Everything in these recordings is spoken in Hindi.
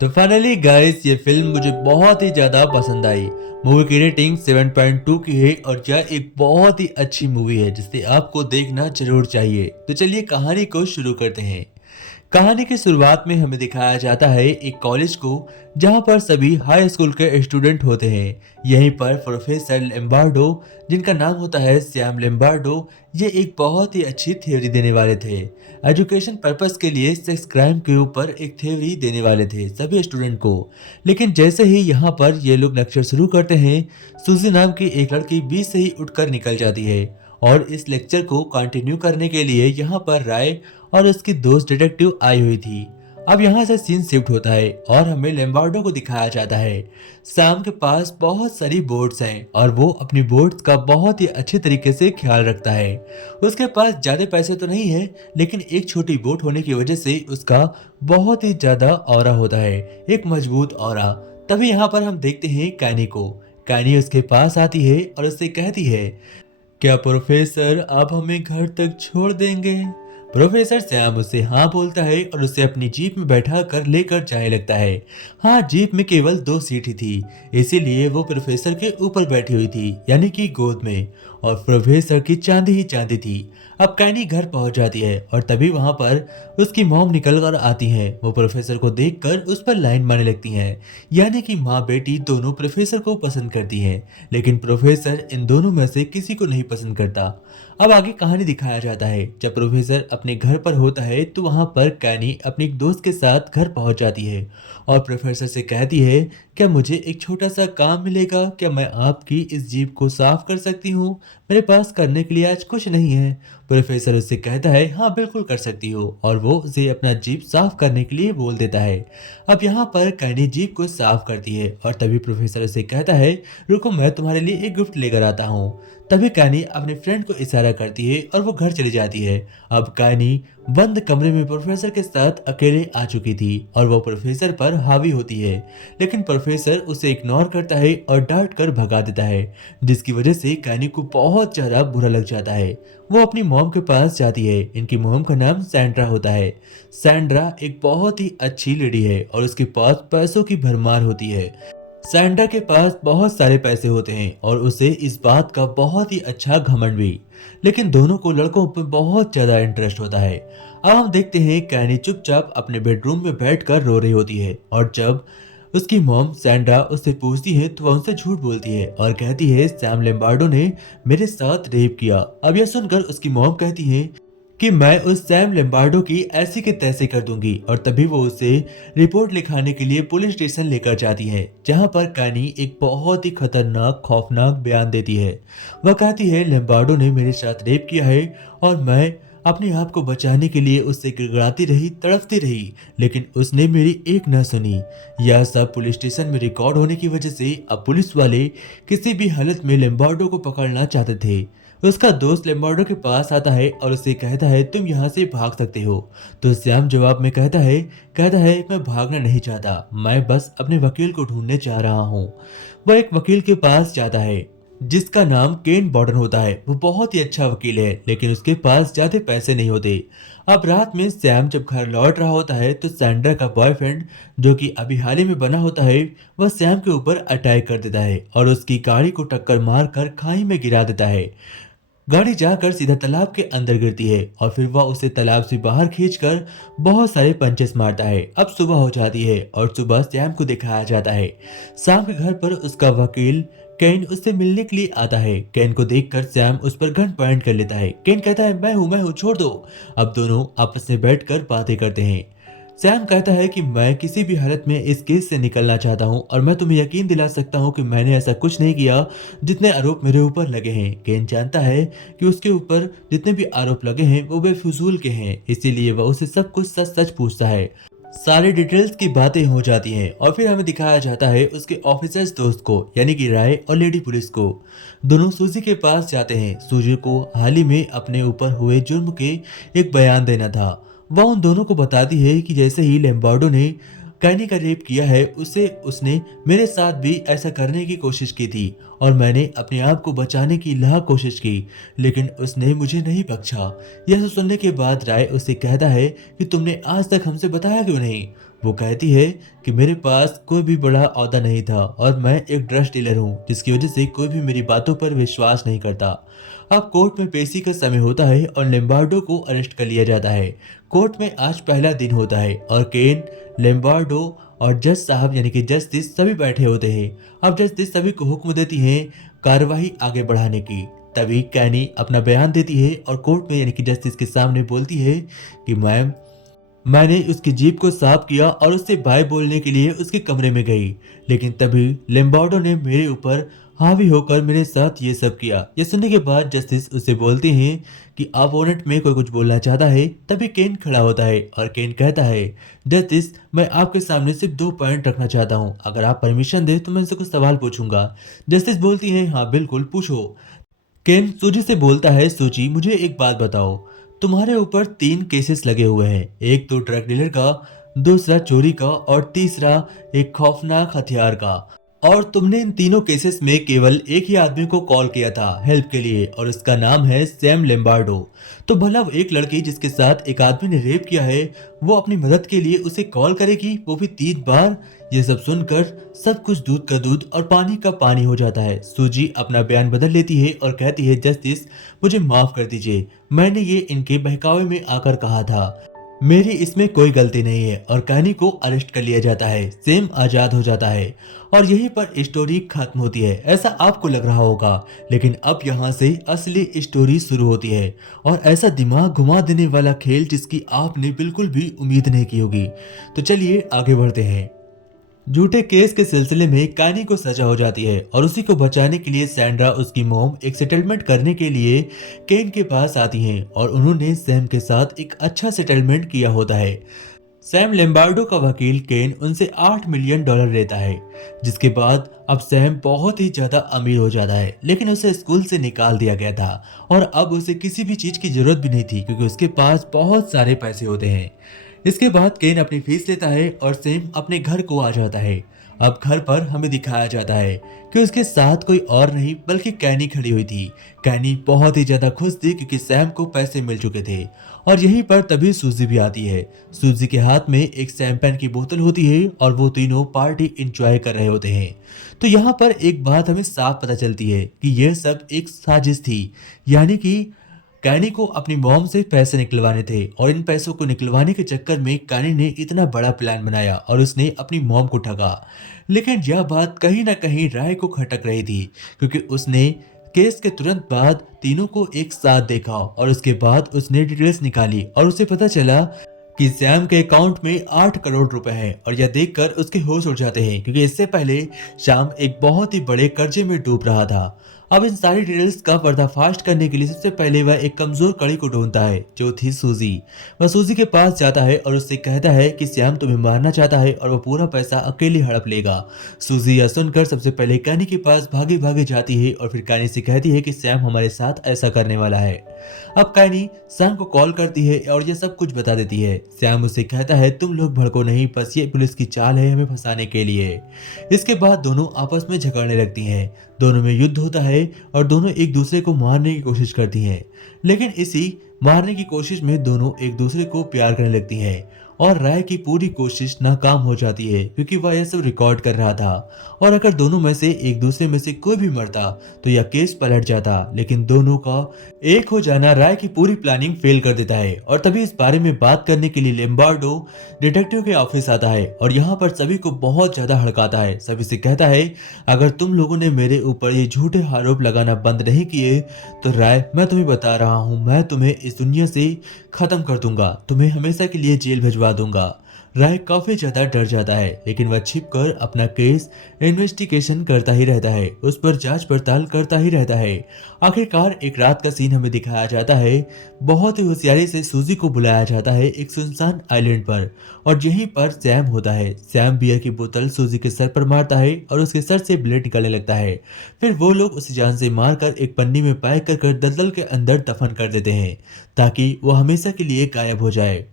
तो फाइनली गाइस ये फिल्म मुझे बहुत ही ज्यादा पसंद आई। मूवी की रेटिंग 7.2 की है और यह एक बहुत ही अच्छी मूवी है जिसे आपको देखना जरूर चाहिए। तो चलिए कहानी को शुरू करते हैं। कहानी की शुरुआत में हमें दिखाया जाता है एक कॉलेज को जहां पर सभी हाई स्कूल के स्टूडेंट होते हैं। यहीं पर प्रोफेसर लेम्बार्डो, जिनका नाम होता है सैम लेम्बार्डो, ये एक बहुत ही अच्छी थ्योरी देने वाले थे। एजुकेशन पर्पस के लिए सेक्स क्राइम के ऊपर एक थ्योरी देने वाले थे सभी स्टूडेंट को। लेकिन जैसे ही यहाँ पर ये लोग लेक्चर शुरू करते हैं, सूजी नाम की एक लड़की बीच से ही उठकर निकल जाती है और इस लेक्चर को कंटिन्यू करने के लिए यहाँ पर राय और उसकी दोस्त डिटेक्टिव आई हुई थी। अब यहाँ से सीन शिफ्ट होता है और हमें लेम्बार्डो को दिखाया जाता है। सैम के पास बहुत सारी बोट्स हैं और वो अपनी बोट्स का बहुत ही अच्छे तरीके से ख्याल रखता है। उसके पास ज्यादा पैसे तो नहीं है, लेकिन एक छोटी बोट होने की वजह से उसका बहुत ही ज्यादा ऑरा होता है, एक मजबूत ऑरा। तभी यहाँ पर हम देखते हैं कैनी को। कैनी उसके पास आती है और उससे कहती है, क्या प्रोफेसर आप हमें घर तक छोड़ देंगे? प्रोफेसर सैम उसे हाँ बोलता है और उसे अपनी जीप में बैठा कर लेकर जाने लगता है। हाँ, जीप में केवल 2 सीट ही थी, इसीलिए वो प्रोफेसर के ऊपर बैठी हुई थी, यानी कि गोद में। और प्रोफेसर की चांदी ही चांदी थी। अब कैनी घर पहुंच जाती है और तभी वहां पर उसकी मॉम निकल कर आती है। वो प्रोफेसर को देखकर उस पर लाइन मारने लगती हैं, यानी कि माँ बेटी दोनों प्रोफेसर को पसंद करती हैं। लेकिन प्रोफेसर इन दोनों में से किसी को नहीं पसंद करता। अब आगे कहानी दिखाया जाता है, जब प्रोफेसर अपने घर पर होता है तो वहां पर कैनी अपने एक दोस्त के साथ घर पहुंच जाती है और प्रोफेसर से कहती है, क्या मुझे एक छोटा सा काम मिलेगा? क्या मैं आपकी इस जीप को साफ कर सकती हूँ? मेरे पास करने के लिए आज कुछ नहीं है। प्रोफेसर उससे कहता है, हाँ बिल्कुल कर सकती हो, और वो उसे अपना जीप साफ करने के लिए बोल देता है। अब यहाँ पर कैनी जीप को साफ करती है और तभी प्रोफेसर उसे कहता है, रुको मैं तुम्हारे लिए एक गिफ्ट लेकर आता हूँ। तभी कैनी अपने फ्रेंड को इशारा करती है और वो घर चली जाती है। अब कैनी बंद कमरे में प्रोफेसर के साथ अकेले आ चुकी थी और वो प्रोफेसर पर हावी होती है। लेकिन प्रोफेसर उसे इग्नोर करता है और डांट कर भगा देता है, जिसकी वजह से कैनी को बहुत ज्यादा बुरा लग जाता है। वो अपनी मॉम के पास जाती है। इनकी मॉम का नाम सैंड्रा होता है। सैंड्रा एक बहुत ही अच्छी लेडी है और उसके पास पैसों की भरमार होती है। सैंड्रा के पास बहुत सारे पैसे होते हैं और उसे इस बात का बहुत ही अच्छा घमंड भी। लेकिन दोनों को लड़कों पर बहुत ज्यादा इंटरेस्ट होता है। अब हम देखते हैं कैनी चुपचाप अपने बेडरूम में बैठकर रो रही होती है और जब उसकी मॉम सैंड्रा उससे पूछती है तो वह उनसे झूठ बोलती है और कहती है, सैम लेम्बार्डो ने मेरे साथ रेप किया। अब यह सुनकर उसकी मॉम कहती है कि मैं उस सैम लेम्बार्डो की ऐसी के तैसे कर दूंगी, और तभी वो उसे रिपोर्ट लिखाने के लिए पुलिस स्टेशन लेकर जाती है, जहां पर कैनी एक बहुत ही खतरनाक खौफनाक बयान देती है। वह कहती है, लेम्बार्डो ने मेरे साथ रेप किया है और मैं अपने आप को बचाने के लिए उससे गिड़गिड़ाती रही, तड़पती रही, लेकिन उसने मेरी एक न सुनी। यह सब पुलिस स्टेशन में रिकॉर्ड होने की वजह से अब पुलिस वाले किसी भी हालत में लेम्बार्डो को पकड़ना चाहते थे। उसका दोस्त लेम्बार्डो के पास आता है और उससे कहता है, तुम यहाँ से भाग सकते हो। तो श्याम जवाब में कहता है मैं भागना नहीं चाहता, मैं बस अपने वकील को ढूंढने जा रहा हूँ। वह एक वकील के पास जाता है जिसका नाम केन बॉर्डन होता है। वो बहुत ही अच्छा वकील है, लेकिन उसके पास ज्यादा पैसे नहीं होते। अब रात में सैम जब घर लौट रहा होता है तो सैंड्रा का बॉयफ्रेंड, जो कि अभी हाल ही में बना होता है, वह सैम के ऊपर अटैक कर देता है और उसकी गाड़ी को टक्कर मारकर खाई में गिरा देता है। गाड़ी जाकर सीधा तालाब के अंदर गिरती है और फिर वह उसे तालाब से बाहर खींचकर बहुत सारे पंचेस मारता है। अब सुबह हो जाती है और सुबह सैम को दिखाया जाता है। सैम के घर पर उसका वकील केन उससे मिलने के लिए आता है। केन को देखकर सैम उस पर गन पॉइंट कर लेता है। केन कहता है, मैं हूँ, छोड़ दो। अब दोनों आपस में बैठकर बातें करते हैं। सैम कहता है कि मैं किसी भी हालत में इस केस से निकलना चाहता हूं और मैं तुम्हें यकीन दिला सकता हूं कि मैंने ऐसा कुछ नहीं किया। जितने आरोप मेरे ऊपर लगे हैं, केन जानता है कि उसके ऊपर जितने भी आरोप लगे हैं वो बेफिजूल के हैं, इसीलिए वह उसे सब कुछ सच सच पूछता है। सारी डिटेल्स की बातें हो जाती हैं और फिर हमें दिखाया जाता है उसके ऑफिसर्स दोस्त को, यानी कि राय और लेडी पुलिस को। दोनों सूजी के पास जाते हैं। सूजी को हाल ही में अपने ऊपर हुए जुर्म के एक बयान देना था। वह उन दोनों को बताती है कि जैसे ही लेम्बार्डो ने कैनी का रेप किया है, उसे उसने मेरे साथ भी ऐसा करने की कोशिश की थी और मैंने अपने आप को बचाने की लाख कोशिश की, लेकिन उसने मुझे नहीं बख्शा। यह सुनने के बाद राय उससे कहता है कि तुमने आज तक हमसे बताया क्यों नहीं? वो कहती है कि मेरे पास कोई भी बड़ा ओहदा नहीं था और मैं एक ड्रग्स डीलर हूँ, जिसकी वजह से कोई भी मेरी बातों पर विश्वास नहीं करता। अब कोर्ट में पेशी का समय होता है और लेम्बार्डो को अरेस्ट कर लिया जाता है। कोर्ट में आज पहला दिन होता है और केन, लेम्बार्डो और जज साहब यानी कि जस्टिस सभी बैठे होते हैं। अब जस्टिस सभी को हुक्म देती है कार्यवाही आगे बढ़ाने की। तभी कैनी अपना बयान देती है और कोर्ट में यानी कि जस्टिस के सामने बोलती है कि मैम, मैंने उसकी जीप को साफ किया और उससे बाय बोलने के लिए उसके कमरे में गई, लेकिन तभी लेम्बार्डो ने मेरे ऊपर हावी होकर मेरे साथ ये सब किया। ये सुनने के बाद जस्टिस उससे बोलते हैं कि अपोनेंट में कोई कुछ बोलना चाहता है। तभी केन खड़ा होता है और केन कहता है, जस्टिस, मैं आपके सामने सिर्फ 2 पॉइंट रखना चाहता हूँ। अगर आप परमिशन दे तो मैं उनसे कुछ सवाल पूछूंगा। जस्टिस बोलती है, हाँ बिल्कुल पूछो। केन सूजी से बोलता है, सूजी मुझे एक बात बताओ, तुम्हारे ऊपर 3 केसेस लगे हुए हैं, एक तो ड्रग डीलर का, दूसरा चोरी का और तीसरा एक खौफनाक हथियार का। और तुमने इन तीनों केसेस में केवल एक ही आदमी को कॉल किया था हेल्प के लिए और उसका नाम है सैम लेम्बार्डो। तो भला वो एक लड़की जिसके साथ एक आदमी ने रेप किया है, वो अपनी मदद के लिए उसे कॉल करेगी, वो भी 3 बार? ये सब सुनकर सब कुछ दूध का दूध और पानी का पानी हो जाता है। सूजी अपना बयान बदल लेती है और कहती है, जस्टिस मुझे माफ कर दीजिए, मैंने ये इनके बहकावे में आकर कहा था, मेरी इसमें कोई गलती नहीं है। और कहानी को अरेस्ट कर लिया जाता है, सेम आजाद हो जाता है और यहीं पर स्टोरी खत्म होती है, ऐसा आपको लग रहा होगा। लेकिन अब यहाँ से असली स्टोरी शुरू होती है और ऐसा दिमाग घुमा देने वाला खेल जिसकी आपने बिल्कुल भी उम्मीद नहीं की होगी। तो चलिए आगे बढ़ते हैं। झूठे केस के सिलसिले में कानी को सजा हो जाती है और उसी को बचाने के लिए सैंड्रा उसकी मॉम एक सेटलमेंट करने के लिए केन के पास आती हैं और उन्होंने सैम के साथ एक अच्छा सेटलमेंट किया होता है। सैम लेम्बार्डो का वकील केन उनसे $8 मिलियन लेता है, जिसके बाद अब सैम बहुत ही ज्यादा अमीर हो जाता है। लेकिन उसे स्कूल से निकाल दिया गया था और अब उसे किसी भी चीज की जरूरत भी नहीं थी क्योंकि उसके पास बहुत सारे पैसे होते हैं। इसके बाद केन अपनी फीस लेता है और सैम अपने घर को आ जाता है। अब घर पर हमें दिखाया जाता है कि उसके साथ कोई और नहीं बल्कि कैनी खड़ी हुई थी। कैनी बहुत ही ज्यादा खुश थी क्योंकि सैम को पैसे मिल चुके थे। और यहीं पर तभी सूजी भी आती है। सूजी के हाथ में एक शैंपेन की बोतल होती है और वो तीनों पार्टी एंजॉय कर रहे होते हैं। तो यहाँ पर एक बात हमें साफ पता चलती है कि यह सब एक साजिश थी, यानी कि कैनी को अपनी मॉम से पैसे निकलवाने थे और इन पैसों को निकलवाने के चक्कर में कैनी ने इतना बड़ा प्लान बनाया और उसने अपनी मॉम को ठगा। लेकिन यह बात कहीं ना कहीं राय को खटक रही थी क्योंकि उसने केस के तुरंत बाद तीनों को एक साथ देखा और उसके बाद उसने डिटेल्स निकाली और उसे पता चला कि सैम के अकाउंट में 8 करोड़ रुपए हैं। और यह देखकर उसके होश उड़ जाते हैं क्योंकि इससे पहले श्याम एक बहुत ही बड़े कर्जे में डूब रहा था। अब इन सारी डिटेल्स का पर्दाफाश करने के लिए सबसे पहले वह एक कमजोर कड़ी को ढूंढता है जो थी सूजी। वह सूजी के पास जाता है और उससे कहता है कि श्याम तुम्हें मारना चाहता है और वह पूरा पैसा अकेले हड़प लेगा। सूजी यह सुनकर सबसे पहले कानी के पास भागे भागे जाती है और फिर कानी से कहती है कि श्याम हमारे साथ ऐसा करने वाला है। अब कानी सैम को कॉल करती है और यह सब कुछ बता देती है। सैम उसे कहता है तुम लोग भड़को नहीं, बस ये पुलिस की चाल है हमें फंसाने के लिए। इसके बाद दोनों आपस में झगड़ने लगती हैं। दोनों में युद्ध होता है और दोनों एक दूसरे को मारने की कोशिश करती हैं। लेकिन इसी मारने की कोशिश में दोनों एक दूसरे को प्यार करने लगती हैं और राय की पूरी कोशिश नाकाम हो जाती है क्योंकि वह यह सब रिकॉर्ड कर रहा था। और अगर दोनों में से एक दूसरे में से कोई भी मरता तो यह केस पलट जाता। लेकिन दोनों का एक हो जाना राय की पूरी प्लानिंग फेल कर देता है। और तभी इस बारे में बात करने के लिए लेम्बार्डो डिटेक्टिव के ऑफिस आता है और यहाँ पर सभी को बहुत ज्यादा हड़काता है। सभी से कहता है अगर तुम लोगों ने मेरे ऊपर ये झूठे आरोप लगाना बंद नहीं किए तो राय, मैं तुम्हें बता रहा हूँ, मैं तुम्हें इस दुनिया से खत्म कर दूंगा, तुम्हें हमेशा के लिए जेल भिजवा दूंगा। राय काफी ज्यादा डर जाता है लेकिन वह छिपकर अपना केस इन्वेस्टिगेशन करता ही रहता है, उस पर जांच पड़ताल करता ही रहता है। आखिरकार एक रात का सीन हमें दिखाया जाता है। बहुत ही होशियारी से सूजी को बुलाया जाता है एक सुनसान आइलैंड पर और यहीं पर सैम होता है। सैम बियर की बोतल सूजी के सर पर मारता है और उसके सर से ब्लड निकलने लगता है। फिर वो लोग उसे जान से मारकर एक पन्नी में पैक कर दलदल के अंदर दफन कर देते हैं ताकि वो हमेशा के लिए गायब हो जाए।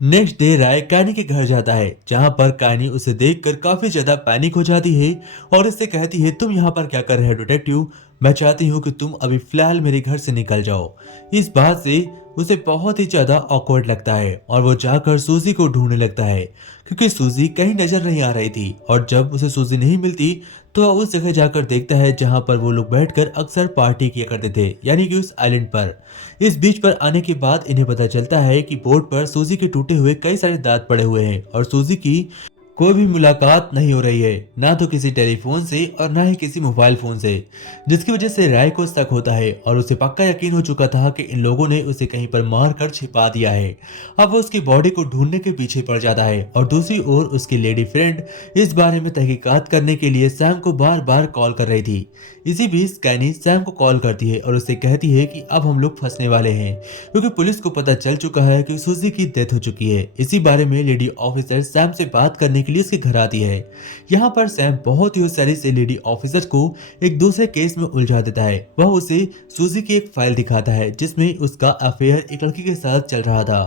नेक्स्ट डे राय कानी के घर जाता है जहां पर कानी उसे देखकर काफी ज्यादा पैनिक हो जाती है और उससे कहती है तुम यहाँ पर क्या कर रहे हो डिटेक्टिव, मैं चाहती हूँ कि तुम अभी फिलहाल मेरे घर से निकल जाओ। इस बात से उसे बहुत ही ज्यादा ऑकवर्ड लगता है और वो जाकर सूजी को ढूंढने लगता है, क्योंकि सूजी कहीं नजर नहीं आ रही थी। और जब उसे सूजी नहीं मिलती तो वह उस जगह जाकर देखता है जहां पर वो लोग बैठकर अक्सर पार्टी किया करते थे, यानी कि उस आइलैंड पर। इस बीच पर आने के बाद इन्हें पता चलता है कि बोर्ड पर सूजी के टूटे हुए कई सारे दांत पड़े हुए हैं और सूजी की कोई भी मुलाकात नहीं हो रही है, ना तो किसी टेलीफोन से और ना ही किसी मोबाइल फोन से, जिसकी वजह से राय को शक होता है और उसे पक्का यकीन हो चुका था कि इन लोगों ने उसे कहीं पर मार कर छिपा दिया है। अब वो उसकी बॉडी को ढूंढने के पीछे पड़ जाता है और दूसरी ओर उसकी लेडी फ्रेंड इस बारे में तहकीकात करने के लिए सैम को बार बार कॉल कर रही थी। इसी बीच कैनी सैम को कॉल करती है और उसे कहती है कि अब हम लोग फंसने वाले हैं, क्योंकि पुलिस को पता चल चुका है कि सूजी की डेथ हो चुकी है। इसी बारे में लेडी ऑफिसर सैम से बात करने के लिए उसके घर आती है। यहाँ पर सैम बहुत ही होशियारी से लेडी ऑफिसर को एक दूसरे केस में उलझा देता है। वह उसे सूजी की एक फाइल दिखाता है जिसमें उसका अफेयर एक लड़की के साथ चल रहा था।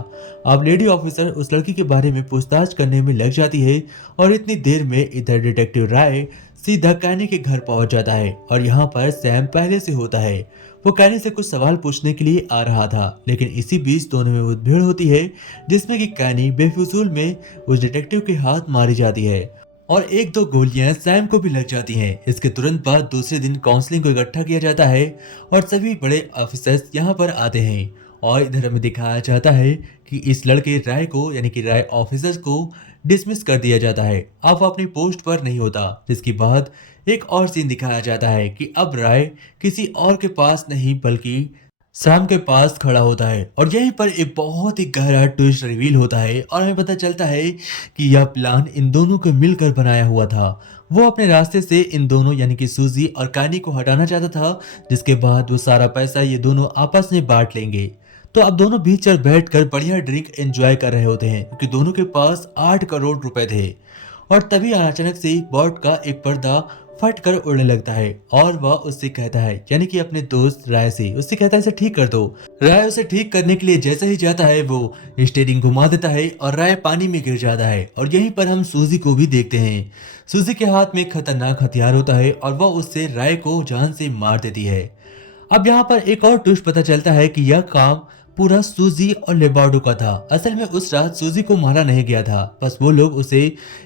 अब लेडी ऑफिसर उस लड़की के बारे में पूछताछ करने में लग जाती है और इतनी देर में इधर डिटेक्टिव राय सीधा कैनी के घर पहुंच जाता है और यहाँ पर सैम पहले से होता है। वो कैनी से कुछ सवाल पूछने के लिए आ रहा था, लेकिन इसी बीच दोनों में मुठभेड़ होती है जिसमें कि कैनी बेफिजूल में उस डिटेक्टिव के हाथ मारी जाती है और एक दो गोलियां सैम को भी लग जाती हैं। इसके तुरंत बाद दूसरे दिन काउंसलिंग को इकट्ठा किया जाता है और सभी बड़े ऑफिसर्स यहाँ पर आते हैं और इधर हमें दिखाया जाता है कि इस लड़के राय को, यानी कि राय ऑफिसर्स को डिसमिस कर दिया जाता है। अब वो अपनी पोस्ट पर नहीं होता, जिसके बाद एक और सीन दिखाया जाता है कि अब राय किसी और के पास नहीं बल्कि सैम के पास खड़ा होता है और यहीं पर एक बहुत ही गहरा ट्विस्ट रिवील होता है और हमें पता चलता है कि यह प्लान इन दोनों को मिलकर बनाया हुआ था। वो अपने रास्ते से इन दोनों यानी कि सूजी और कानी को हटाना चाहता था, जिसके बाद वो सारा पैसा ये दोनों आपस में बांट लेंगे। तो अब दोनों बीच पर बैठकर बढ़िया ड्रिंक एंजॉय कर रहे होते हैं, क्योंकि दोनों के पास 8 करोड़ रुपए थे। और तभी अचानक से बोट का एक पर्दा फट कर उड़ने लगता है और वह उससे कहता है, यानी कि अपने दोस्त राय से उससे कहता है इसे ठीक कर दो। राय उसे ठीक करने के लिए जैसे ही जाता है वो स्टीयरिंग घुमा देता है और राय पानी में गिर जाता है। और यहीं पर हम सूजी को भी देखते हैं। सूजी के हाथ में खतरनाक हथियार होता है और वह उससे राय को जान से मार देती है। अब यहाँ पर एक और ट्विस्ट पता चलता है कि यह काम पूरा सूजी और लेबार्डो का था। असल में उस रात सूजी को मारा नहीं गया था, बस वो लोग उसे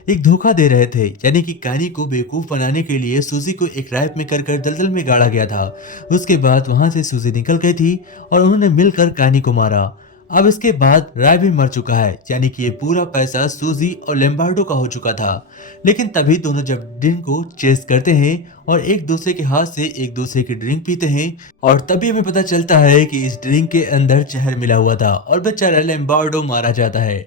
एक धोखा दे रहे थे, यानी कि कानी को बेवकूफ बनाने के लिए सूजी को एक रैप में कर दलदल में गाड़ा गया था। उसके बाद वहां से सूजी निकल गई थी और उन्होंने मिलकर कानी को मारा। अब इसके बाद राय भी मर चुका है, यानी कि ये पूरा पैसा सूजी और लेम्बार्डो का हो चुका था। लेकिन तभी दोनों जब ड्रिंक को चेस करते हैं और एक दूसरे के हाथ से एक दूसरे की ड्रिंक पीते हैं और तभी हमें पता चलता है कि इस ड्रिंक के अंदर जहर मिला हुआ था और बेचारा लेम्बार्डो मारा जाता है।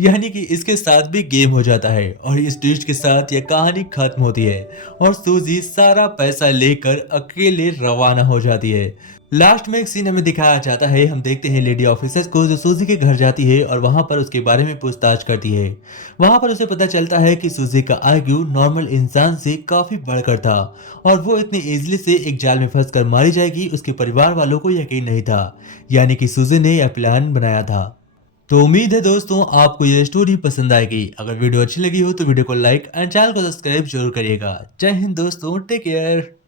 यानी कि इसके साथ भी गेम हो जाता है और इस ट्विस्ट के साथ यह कहानी खत्म होती है और सूजी सारा पैसा लेकर अकेले रवाना हो जाती है। लास्ट में एक सीन हमें दिखाया जाता है। हम देखते हैं लेडी ऑफिसर को जो सूजी के घर जाती है और वहां पर उसके बारे में पूछताछ करती है। वहां पर उसे पता चलता है कि सूजी का आईक्यू नॉर्मल इंसान से काफी बढ़कर था और वो इतनी इजीली से एक जाल में फंसकर मारी जाएगी उसके परिवार वालों को यकीन नहीं था, यानी कि सूजी ने यह प्लान बनाया था। तो उम्मीद है दोस्तों आपको यह स्टोरी पसंद आएगी। अगर वीडियो अच्छी लगी हो तो वीडियो को लाइक एंड चैनल को सब्सक्राइब जरूर करिएगा। जय हिंद दोस्तों, टेक केयर।